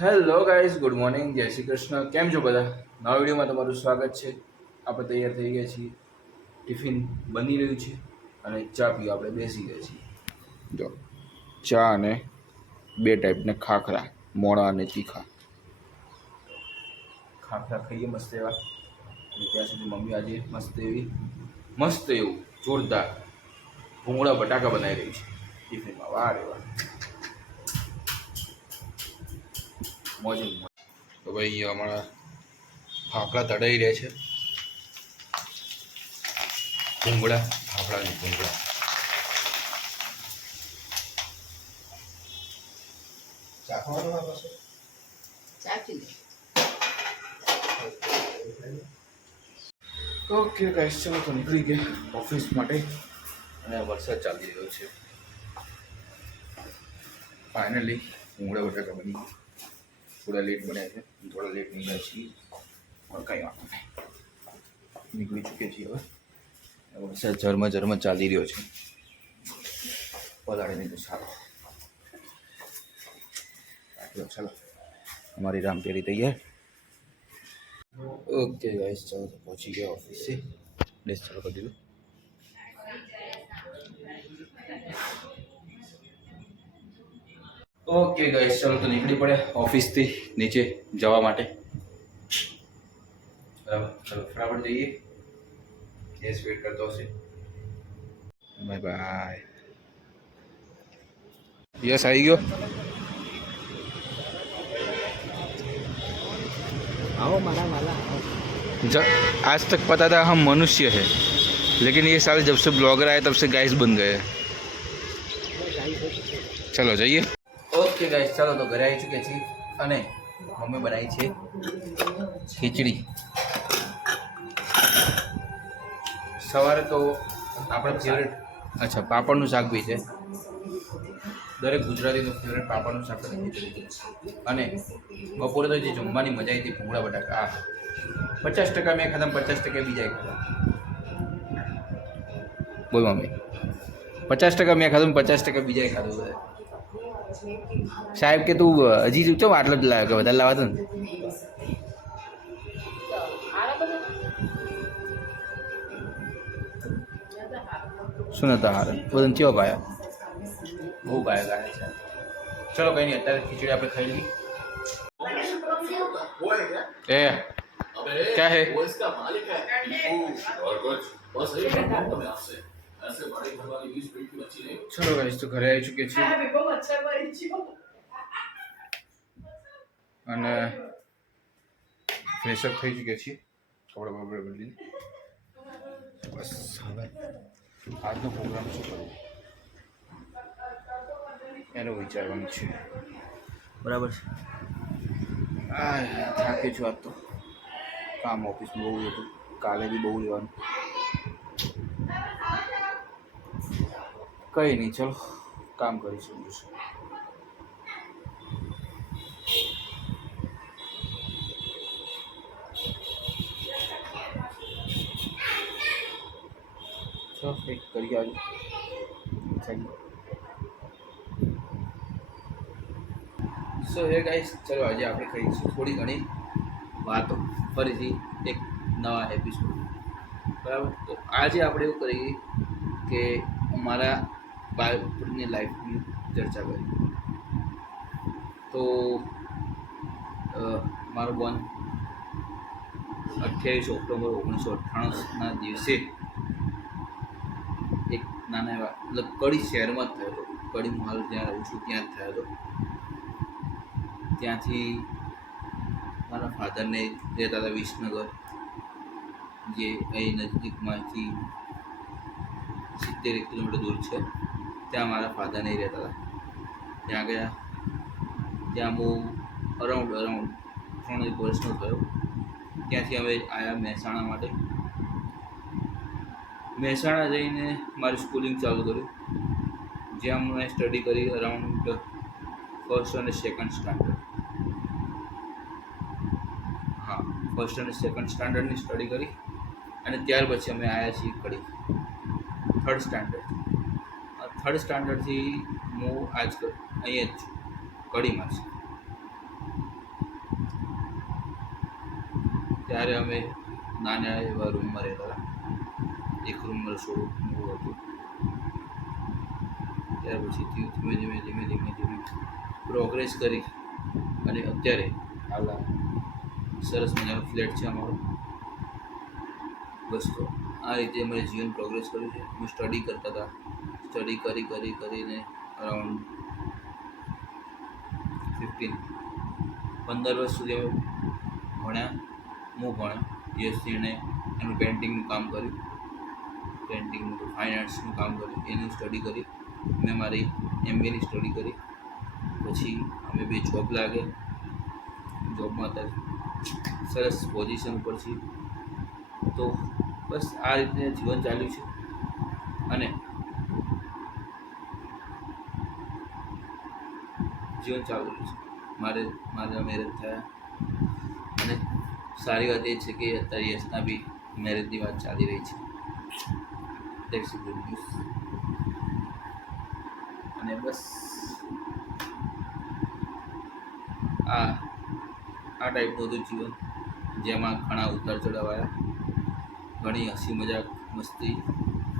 Hello guys, good morning, જય શ્રી કૃષ્ણ. કેમ છો બધા? નવા વિડીયોમાં તમારું સ્વાગત છે. આપણે તૈયાર થઈ ગયા છીએ, ટિફિન બની રહ્યું છે અને ચા પીવા આપણે બેસી ગયા છીએ. જો ચા અને બે ટાઈપના ખાખરા, મોળા અને તીખા. ખાખરા ખાઈએ મસ્ત એવા, અને ત્યાં સુધી મમ્મી આજે મસ્ત એવું જોરદાર ભૂંગળા બટાકા બનાવી રહી છે ટિફિનમાં. વાહ રે વાહ, મોજ. તો ભાઈ અહીંયા અમારા ફાફડા તળાઈ રહ્યા છે. ભૂંગળા, ફાફડા અને ભૂંગળા. ઓકે ગાઈસ, ચલો તો નીકળી ગયા ઓફિસ માટે. અને વરસાદ ચાલી રહ્યો છે. ફાઇનલી ભૂંગળા બટાકા બની ગયા. થોડા લેટ બન્યા છે, થોડા લેટ નીકળ્યા છીએ, પણ કંઈ વાંધો નહીં, નીકળી ચૂક્યા છીએ. હવે વરસાદ ઝરમર ચાલી રહ્યો છે. પલાળે નહીં તો સારો. ચાલો, અમારી રામપેરી તૈયાર. ઓકે ગાઈસ, ચાલો તો પહોંચી ગયા ઓફિસે. ડેસ ચાલો કરી દીધું. ઓકે ગાઈસ, ચાલો તો નીકળી પડે ઓફિસથી નીચે જવા માટે. બરાબર, ચાલો ફટાફટ જઈએ. યસ, વેટ કરતો હશે. Bye bye. યસ આવી ગયો. आओ मारा वाला आज तक पता था हम मनुष्य हैं, लेकिन ये साल जब से ब्लॉगर आए तब से गाइस बन गए. चलो जाइए. ओके गाइस, ચાલો તો ઘરે આવી ચૂક્યા છીએ અને મમ્મી બનાવી છે ખીચડી. સવારે તો આપણે ફેવરેટ, અચ્છા, પાપડનું શાક બી છે. દરેક ગુજરાતીનું ફેવરેટ પાપડનું શાક અને ખીચડી. અને બપોરે તો જે જમવાની મજા આવી હતી, ભૂંગળા બટાકા. આ 50% મેં ખાધા, 50% બીજા ખાધા. બોલ મમ્મી, 50% મેં ખાધું, 50% બીજાએ ખાધું. સાહેબ કે તું હજી ચો આટલો જ લાવ્યો, કે વધારે લાવતો ને. શું નતા હારે બધું ચો ભાયા, બહુ ભાયા ગાય છે. ચલો કંઈ નહીં, અત્યારે ખીચડી આપણે ખાઈ લઈએ. એ क्या है? वो इसका मालिक है और कुछ बस यही कहता हूं मैं आपसे ऐसे बड़े घर वाली 20 फीट की बच्ची नहीं. चलो गाइस, तो ઘરે આવી ચૂક્યા છીએ અને ફ્રેશ અપ થઈ ચૂક્યા છીએ, કપડાં બપડા બદલીને. બસ હવે આજનો પ્રોગ્રામ શું કરવો એનું વિચારવાનું છે. બરાબર છે. થાકી છું આજ તો. કામ ઓફિસમાં બહુ હતું, કાલે બી બહુ લેવાનું. કંઈ નહીં, ચલો કામ કરીશું. ચલો કંઈક કરી આવજો. સો હે ગાઈસ, ચલો આજે આપણે કરીશું થોડી ઘણી વાતો ફરીથી એક નવા એપિસોડ. બરાબર, તો આજે આપણે એવું કરીએ કે અમારા બાળપણની લાઈફની ચર્ચા કરીએ. તો મારો બોન 28 ઓક્ટોબર 1998ના દિવસે એક નાના એવા, મતલબ કડી શહેરમાં જ થયો હતો. કડી હું હાલ જ્યાં રહું છું ત્યાં જ થયો હતો. ત્યાંથી મારા ફાધરને રહેતા હતા વિસનગર, જે અહીં નજીકમાંથી 70 કિલોમીટર દૂર છે. ત્યાં મારા ફાધર નહીં રહેતા હતા. ત્યાં ગયા. ત્યાં હું અરાઉન્ડ 3 વર્ષનો થયો. ત્યાંથી અમે આવ્યા મહેસાણા માટે. મહેસાણા જઈને મારું સ્કૂલિંગ ચાલુ કર્યું, જ્યાં મેં સ્ટડી કરી અરાઉન્ડ ફર્સ્ટ અને સેકન્ડ સ્ટાન્ડર્ડ. હા, ફર્સ્ટ અને સેકન્ડ સ્ટાન્ડર્ડની સ્ટડી કરી. અને ત્યાર પછી અમે આવ્યા છીએ કડી, થર્ડ સ્ટાન્ડર્ડ. થર્ડ સ્ટાન્ડર્ડથી હું આજ અહીંયા જ છું, કડીમાં છે. ત્યારે અમે નાના એવા રૂમમાં રહેતા હતા. એક રૂમમાં રસોડું હતું. ત્યાર પછીથી ધીમે પ્રોગ્રેસ કરી અને અત્યારે હાલ સરસ મજાનો ફ્લેટ છે અમારો. બસ તો આ રીતે અમારે જીવન પ્રોગ્રેસ કર્યું છે. અમે સ્ટડી કરતા હતા. સ્ટડી કરીને અરાઉન્ડ 15 વર્ષ સુધી અમે ભણ્યા. હું ભણ્યો. યશજીને એનું પેઇન્ટિંગનું કામ કર્યું. પેઇન્ટિંગનું ફાઇન આર્ટ્સનું કામ કર્યું. એનું સ્ટડી કરી. મેં મારી MBAની સ્ટડી કરી. પછી અમે બે જોબ લાગે. જોબમાં અત્યારે સરસ પોઝિશન ઉપર છીએ. તો બસ આ રીતે જીવન ચાલ્યું છે. અને જીવન ચાલુ રહ્યું છે. મારા મેરેજ થયા. અને સારી વાત એ છે કે અત્યારે યશના બી મેરેજની વાત ચાલી રહી છે. That's good news. અને બસ આ ટાઈપનું હતું જીવન, જેમાં ઘણા ઉતાર ચઢાવ આવ્યા, ઘણી હસી મજાક મસ્તી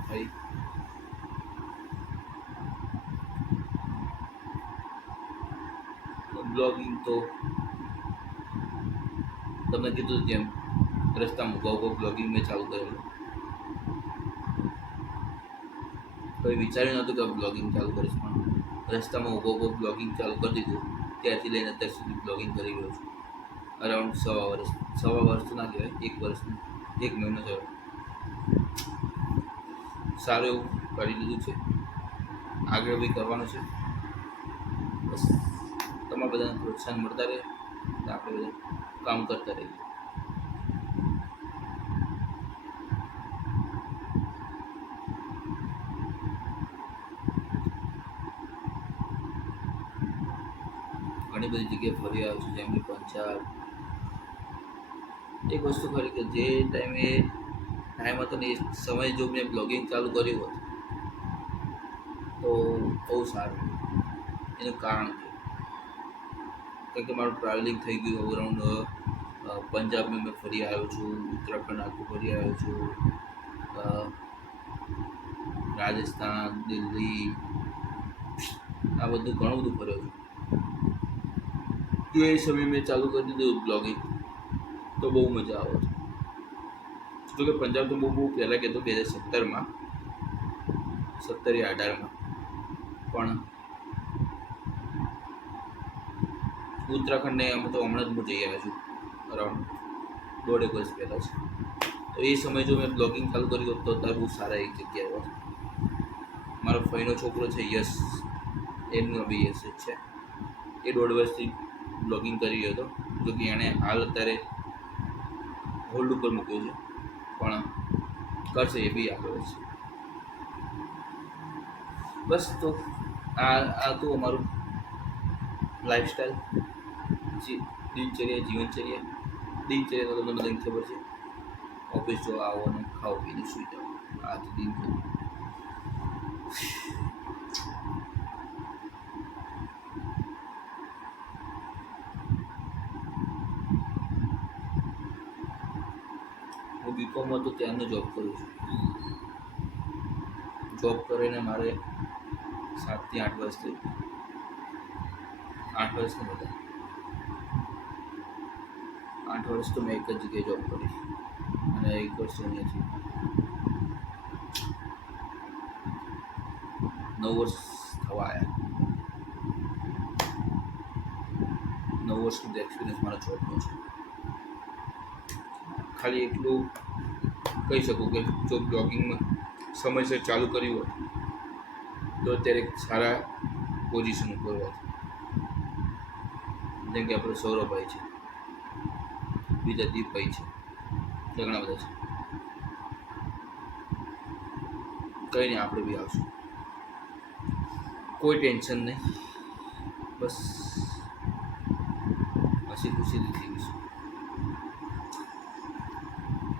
થઈ. બ્લોગિંગ તો તમને કીધું જેમ રસ્તામાં ઉભા બ્લોગિંગ મેં ચાલુ કરેલું. કોઈ વિચાર્યું નહોતું કે બ્લોગિંગ ચાલુ કરીશ, પણ રસ્તામાં ઊભો બ્લોગિંગ ચાલુ કરી દીધું. ત્યારથી લઈને અત્યાર સુધી બ્લોગિંગ કરી રહ્યો છું. અરાઉન્ડ સવા વર્ષ તો ના કહેવાય, 1 વર્ષનું 1 મહિનો થયો. સારું એવું કરી લીધું છે. આગળ બી કરવાનું છે. બસ તમારા બધાને પ્રોત્સાહન મળતા રહે, આપણે બધા કામ કરતા રહીએ. ઘણી બધી જગ્યાએ ફરી આવ્યો છું, જેમ કે પંજાબ. એક વસ્તુ ખરી કે જે ટાઈમ હતો ને એ સમયે જો મેં બ્લોગિંગ ચાલુ કર્યું હોત તો બહુ સારું. એનું કારણ કે મારું ટ્રાવેલિંગ થઈ ગયું. અરાઉન્ડ પંજાબમાં મેં ફરી આવ્યો છું, ઉત્તરાખંડ આખું ફરી આવ્યો છું, રાજસ્થાન, દિલ્હી, આ બધું ઘણું બધું ફર્યો છું. જો એ સમયે મેં ચાલુ કરી દીધું બ્લોગિંગ તો બહુ મજા આવે. જો કે પંજાબ તો બહુ પહેલાં કહેતો 2017માં 17 યા 18માં, પણ ઉત્તરાખંડને અમે તો હમણાં જ હું જઈ આવ્યો છું, અરાઉન્ડ 1.5 વર્ષ પહેલાં છે. તો એ સમયે જો મેં બ્લોગિંગ ચાલુ કર્યું હોત તો અત્યારે બહુ સારા એક જગ્યાએ હોત. મારો ફઈનો છોકરો છે યશ, એનું બી યશ જ છે. એ 1.5 વર્ષથી બ્લોગિંગ કરી રહ્યો હતો. જો કે એણે હાલ અત્યારે હોલ્ડ ઉપર મૂક્યો છે, પણ કરશે એ બી આગળ વધશે. બસ તો આ તો અમારું લાઈફસ્ટાઈલ, દિનચર્યા, જીવનચર્યા. દિનચર્યા તો તમને બધાને ખબર છે. ઓફિસ જો આવો ને ખાઓ પીને સુઈ જાઓ. આ તો દિનચર્યા. હું બીકોમમાં તો ત્યારનો જોબ કરું છું. જોબ કરીને મારે 7 થી 8 વર્ષ થઈ. 8 વર્ષ નહીં બધા, 8 વર્ષ તો મેં એક જ જગ્યાએ જોબ કરી અને 1 વર્ષ અહીંયાથી 9 વર્ષ થવા આવ્યા. 9 વર્ષનો એક્સપિરિયન્સ મારા જોબનો છે. ખાલી એટલું કહી શકું કે જો બ્લોગિંગમાં સમયસર ચાલુ કર્યું હોય તો અત્યારે સારા પોઝિશન ઉપર હોય. જેમ કે આપણે સૌરભભાઈ છે, બીજા દીપભાઈ છે, ઘણા બધા છે. કંઈ નહીં, આપણે બી આવશું. કોઈ ટેન્શન નહીં, બસ હસી ખુશીથી જીવીશું.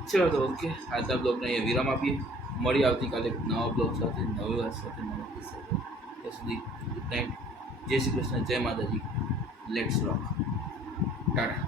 ચલો તો ઓકે, આજના બ્લોગને અહીંયા વિરામ આપીએ. મળી આવતીકાલે નવા બ્લોગ સાથે, નવી વાત સાથે, નવા કિસ્સા સાથે. ત્યાં સુધી ગુડ નાઇટ. જય શ્રી કૃષ્ણ, જય માતાજી. લેટ્સ રોક. ટાટા.